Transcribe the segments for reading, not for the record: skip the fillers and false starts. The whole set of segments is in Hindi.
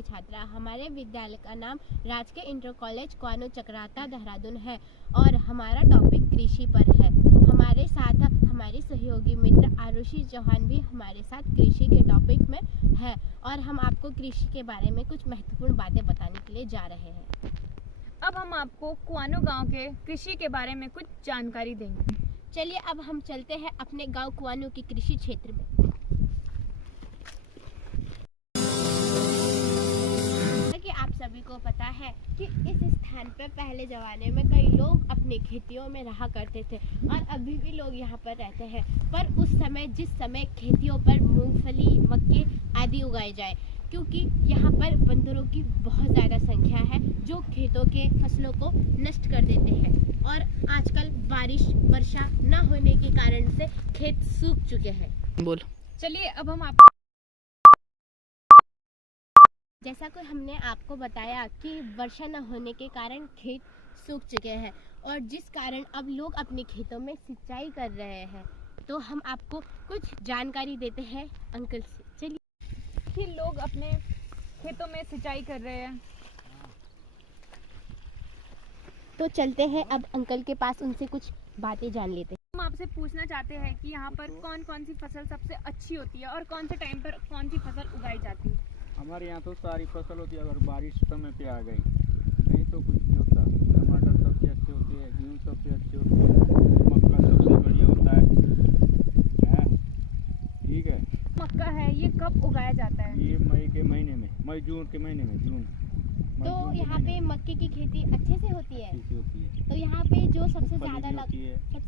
की छात्रा। हमारे विद्यालय का नाम राजकीय इंटर कॉलेज कुआनो चक्राता देहरादून है और हमारा टॉपिक कृषि पर है। हमारे साथ हमारी सहयोगी मित्र आरुषि चौहान भी हमारे साथ कृषि के टॉपिक में है और हम आपको कृषि के बारे में कुछ महत्वपूर्ण बातें बताने के लिए जा रहे हैं। अब हम आपको कुआनो गांव के कृषि के बारे में कुछ जानकारी देंगे। चलिए अब हम चलते हैं अपने गांव कुआनो के कृषि क्षेत्र में। कि आप सभी को पता है कि इस स्थान पर पहले ज़माने में कई लोग अपनी खेतियों में रहा करते थे और अभी भी लोग यहाँ पर रहते हैं। पर उस समय जिस समय खेतियों पर मूंगफली, मक्के आदि उगाए जाए, क्योंकि यहाँ पर बंदरों की बहुत ज़्यादा संख्या है जो खेतों के फसलों को नष्ट कर देते हैं और आजकल वर्षा न होने के कारण से खेत सूख चुके हैं। बोलो। चलिए अब हम जैसा कि हमने आपको बताया कि वर्षा न होने के कारण खेत सूख चुके हैं और जिस कारण अब लोग अपने खेतों में सिंचाई कर रहे हैं, तो हम आपको कुछ जानकारी देते हैं अंकल से। चलिए कि लोग अपने खेतों में सिंचाई कर रहे हैं, तो चलते हैं अब अंकल के पास, उनसे कुछ बातें जान लेते हैं। हम आपसे पूछना चाहते हैं कि यहाँ पर कौन कौन सी फसल सबसे अच्छी होती है और कौन से टाइम पर कौन सी फसल उगाई जाती है। हमारे यहाँ तो सारी फसल होती है, अगर बारिश समय पे आ गई नहीं तो कुछ नहीं होता। टमाटर सबसे अच्छे होते हैं, गेहूँ सबसे अच्छे होते हैं, मक्का सबसे बढ़िया होता है। ठीक है। मक्का है, ये कब उगाया जाता है? ये मई के महीने में, मई जून के महीने में, जून। तो यहाँ पे मक्के की खेती अच्छे से होती है। तो यहाँ पे जो सबसे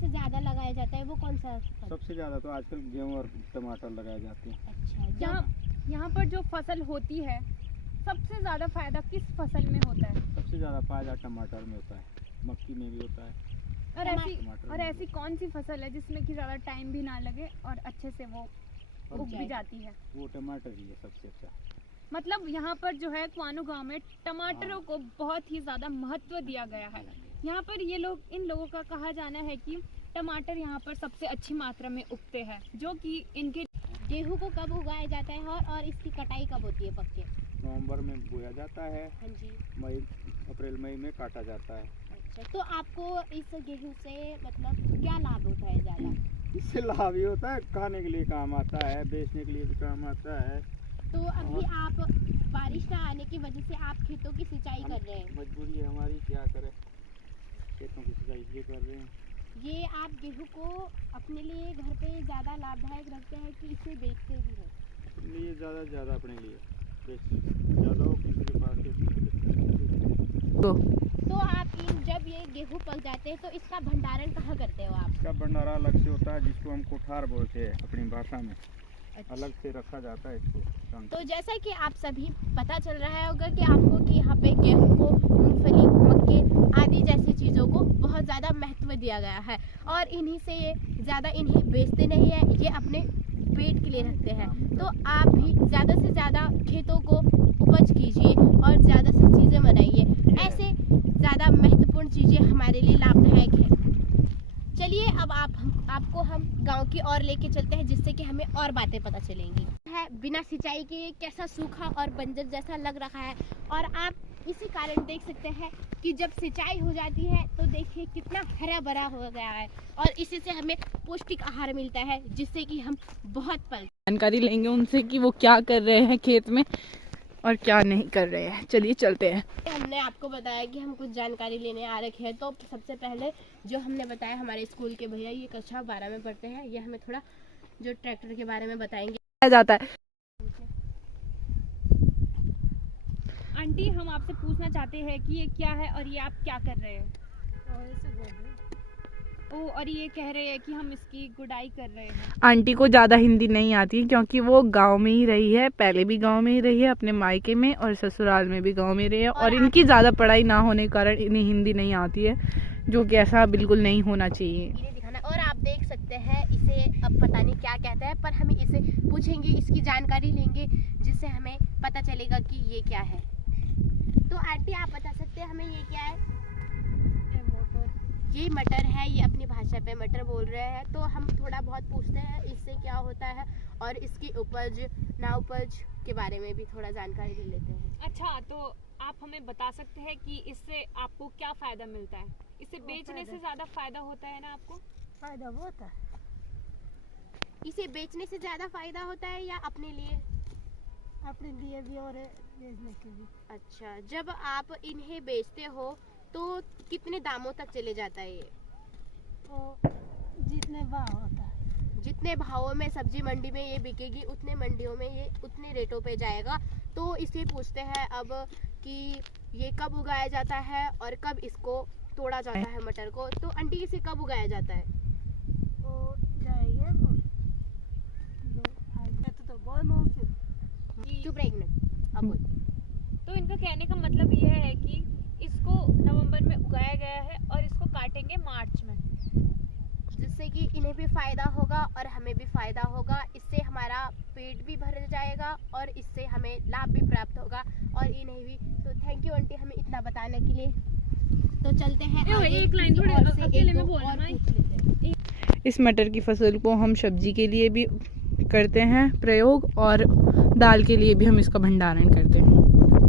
ज़्यादा लगाया जाता है वो कौन सा? सबसे ज़्यादा तो आजकल गेहूँ और टमाटर लगाए जाते हैं। अच्छा, यहाँ पर जो फसल होती है सबसे ज़्यादा फायदा किस फसल में होता है? सबसे ज़्यादा फायदा टमाटर में होता है, मक्की में भी होता है। और ऐसी कौन सी फसल है जिसमें कि ज़्यादा टाइम भी ना लगे और अच्छे से वो उग भी जाती है? वो टमाटर ही है सबसे अच्छा। मतलब यहाँ पर जो है कुआनो गांव में टमाटरों को बहुत ही ज़्यादा महत्व दिया गया है। यहाँ पर इन लोगों का कहा जाना है कि टमाटर यहाँ पर सबसे अच्छी मात्रा में उगते हैं, जो कि इनके। गेहूँ को कब उगाया जाता है और इसकी कटाई कब होती है? पक्के नवंबर में बोया जाता है। हाँ जी। अप्रैल मई में काटा जाता है। अच्छा, तो आपको इस गेहूँ से मतलब क्या लाभ होता है ज़्यादा? इससे लाभ ये होता है, खाने के लिए काम आता है, बेचने के लिए भी काम आता है। तो अभी आप बारिश ना आने की वजह से आप खेतों की सिंचाई कर रहे हैं। मजबूरी है हमारी, क्या करें, खेतों की सिंचाई इसलिए कर रहे हैं। ये आप गेहूँ को अपने लिए घर पे ज़्यादा लाभदायक रखते हैं कि इसे बेचते भी हैं? अपने लिए ज़्यादा अपने लिए ज़्यादा हो, किसी के पास तो आप जब ये गेहूँ पक जाते हैं तो इसका भंडारण कहाँ करते हो आप? इसका भंडारा अलग से होता है, जिसको हम कोठार बोलते हैं अपनी भाषा में। अच्छा। अलग से रखा जाता है इसको। तो जैसा कि आप सभी पता चल रहा होगा कि आपको कि यहाँ पे गेहूँ को, मूंगफली, मक्के आदि जैसी चीज़ों को बहुत ज़्यादा महत्व दिया गया है और इन्हीं से ये ज़्यादा इन्हें बेचते नहीं है, ये अपने पेट के लिए रखते हैं। तो आप भी ज़्यादा से ज़्यादा खेतों को उपज कीजिए और ज़्यादा से चीज़ें बनाइए। ऐसे ज़्यादा महत्वपूर्ण चीज़ें हमारे लिए लाभदायक है। चलिए अब आपको हम गांव की ओर लेके चलते हैं, जिससे कि हमें और बातें पता चलेंगी। है बिना सिंचाई के कैसा सूखा और बंजर जैसा लग रहा है और आप इसी कारण देख सकते हैं कि जब सिंचाई हो जाती है तो देखिए कितना हरा भरा हो गया है और इसी से हमें पौष्टिक आहार मिलता है, जिससे कि हम बहुत जानकारी लेंगे उनसे कि वो क्या कर रहे हैं खेत में और क्या नहीं कर रहे हैं। चलिए चलते हैं। हमने आपको बताया कि हम कुछ जानकारी लेने आ रखे हैं, तो सबसे पहले जो हमने बताया, हमारे स्कूल के भैया ये कक्षा 12 में पढ़ते हैं, ये हमें थोड़ा जो ट्रैक्टर के बारे में बताएंगे। जाता है। आंटी, हम आपसे पूछना चाहते हैं कि ये क्या है और ये आप क्या कर रहे हैं? और ये कह रहे हैं कि हम इसकी गुड़ाई कर रहे हैं। आंटी को ज़्यादा हिंदी नहीं आती क्योंकि वो गांव में ही रही है, पहले भी गांव में ही रही है, अपने मायके में और ससुराल में भी गांव में रही है और इनकी ज़्यादा पढ़ाई ना होने के कारण इन्हें हिंदी नहीं आती है, जो कि ऐसा बिल्कुल नहीं होना चाहिए। और आप देख सकते हैं इसे, अब पता नहीं क्या कहता है, पर हम इसे पूछेंगे, इसकी जानकारी लेंगे, जिससे हमें पता चलेगा कि ये क्या है। तो आंटी आप बता सकते हैं हमें ये क्या है? ये मटर है, ये अपनी भाषा पे मटर बोल रहे हैं। तो हम थोड़ा बहुत पूछते हैं इससे क्या होता है और इसकी उपज ना उपज के बारे में भी थोड़ा जानकारी ले लेते हैं। अच्छा, तो आप हमें बता सकते हैं कि इससे आपको क्या फायदा मिलता है? इसे बेचने से ज्यादा फायदा होता है ना आपको? फायदा बहुत है। इसे बेचने से ज्यादा फायदा होता है या अपने लिए? अपने लिए भी और बेचने के भी। अच्छा, जब आप इन्हें बेचते हो तो कितने दामों तक चले जाता है ये? तो जितने भाव होता है, जितने भावों में सब्जी मंडी में ये बिकेगी उतने मंडियों में ये उतने रेटों पे जाएगा। तो इसे पूछते हैं अब कि ये कब उगाया जाता है और कब इसको तोड़ा जाता है मटर को। तो आंटी इसे कब उगाया जाता है? तो जाएंगे वो तो बहुत मुमकिन। चुप रहे एक मिनट, अब बोल। तो इनका कहने का मतलब यह है कि इसको नवंबर में उगाया गया है और इसको काटेंगे मार्च में, जिससे कि इन्हें भी फायदा होगा और हमें भी फायदा होगा। इससे हमारा पेट भी भर जाएगा और इससे हमें लाभ भी प्राप्त होगा और इन्हें भी। तो थैंक यू आंटी हमें इतना बताने के लिए। तो चलते हैं आगे, एक लाइन किसी थोड़ी और से अकेले एक में दो बोलना और है। पूछ लेते हैं। इस मटर की फसल को हम सब्जी के लिए भी करते हैं प्रयोग और दाल के लिए भी हम इसका भंडारण करते हैं।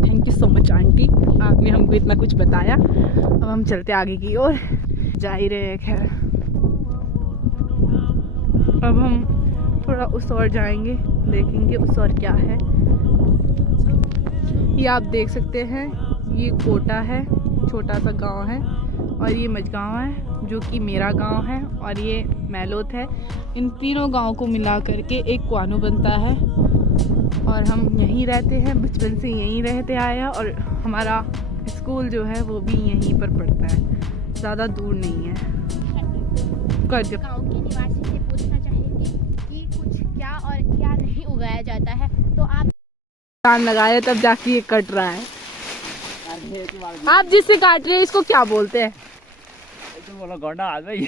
Thank you so much aunty, आपने हमको इतना कुछ बताया। अब हम चलते आगे की ओर, जा ही रहे हैं। खैर अब हम थोड़ा उस ओर जाएंगे, देखेंगे उस ओर क्या है। ये आप देख सकते हैं, ये कोटा है, छोटा सा गांव है, और ये मझगांव है जो कि मेरा गांव है, और ये मैलोत है। इन तीनों गांव को मिला करके एक क्वानो बनता है और हम यहीं रहते हैं, बचपन से यहीं रहते आए हैं और हमारा स्कूल जो है वो भी यहीं पर पड़ता है, ज़्यादा दूर नहीं है। कर दो। गाँव के निवासी से पूछना चाहेंगे कि कुछ क्या और क्या नहीं उगाया जाता है। तो आप कान लगाया तब जाके ये कट रहा है। आप जिससे काट रहे हैं इसको क्या बोलते हैं? तो बोला गोंडा आ गई।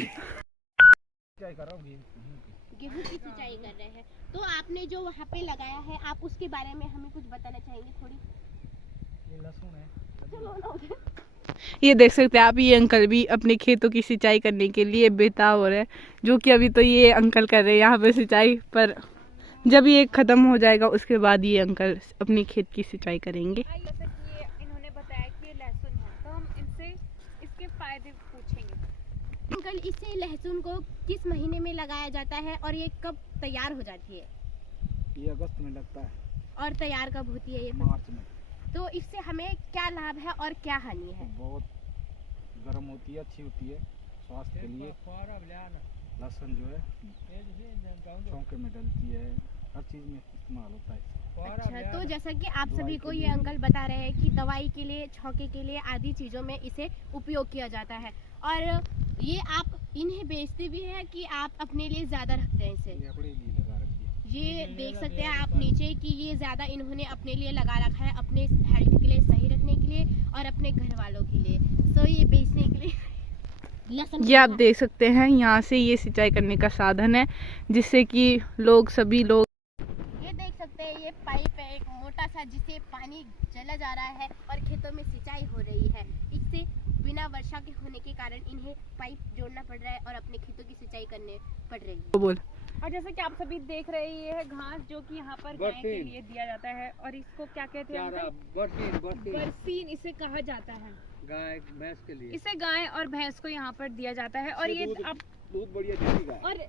गेहूं की सिंचाई कर रहे हैं। तो आपने जो वहाँ पे लगाया है आप उसके बारे में हमें कुछ बताना चाहेंगे थोड़ी? ये लहसुन है। ये देख सकते हैं आप, ये अंकल भी अपने खेतों की सिंचाई करने के लिए बेताब हो रहे हैं, जो कि अभी तो ये अंकल कर रहे हैं यहाँ पे सिंचाई, पर जब ये खत्म हो जाएगा उसके बाद ये अंकल अपने खेत की सिंचाई करेंगे। जैसा कि इन्होंने बताया कि ये लहसुन है, तो हम इनसे इसके फायदे पूछेंगे। अंकल, इसे लहसुन को किस महीने में लगाया जाता है और ये कब तैयार हो जाती है? ये अगस्त में लगता है। और तैयार कब होती है ये? मार्च में। तो इससे हमें क्या लाभ है और क्या हानि है? बहुत गर्म होती है, अच्छी होती है स्वास्थ्य के लिए। लहसुन जो है चौके में डलती है, हर चीज़ में इस्तेमाल होता है। अच्छा, तो जैसा कि आप सभी को ये अंकल बता रहे हैं कि दवाई के लिए, छौके के लिए आदि चीज़ों में इसे उपयोग किया जाता है। और ये आप इन्हें बेचते भी हैं कि आप अपने लिए ज़्यादा रखते हैं इसे? ये अपने लिए लगा रखी है। ये देख सकते हैं आप नीचे कि ये ज़्यादा इन्होंने अपने लिए लगा रखा है, अपने हेल्थ के लिए सही रखने के लिए और अपने घर वालों के लिए। सो ये बेचने के लिए लहसुन ये आप देख सकते हैं, यहाँ से ये सिंचाई करने का साधन है, जिससे कि सभी लोग ये देख सकते हैं, ये पाइप है एक मोटा सा जिसे पानी चला जा रहा है और खेतों में सिंचाई हो रही है। इससे बिना वर्षा के होने के कारण इन्हें पाइप जोड़ना पड़ रहा है और अपने खेतों की सिंचाई करने पड़ रही है। बोल। और जैसे कि आप सभी देख रहे हैं, ये है घास जो कि यहाँ पर गाय के लिए दिया जाता है, और इसको क्या कहते हैं? बरसीन इसे कहा जाता है। गाय भैंस के लिए इसे गाय और भैंस को यहाँ पर दिया जाता है। और ये आप दूध बढ़िया देती गाय। और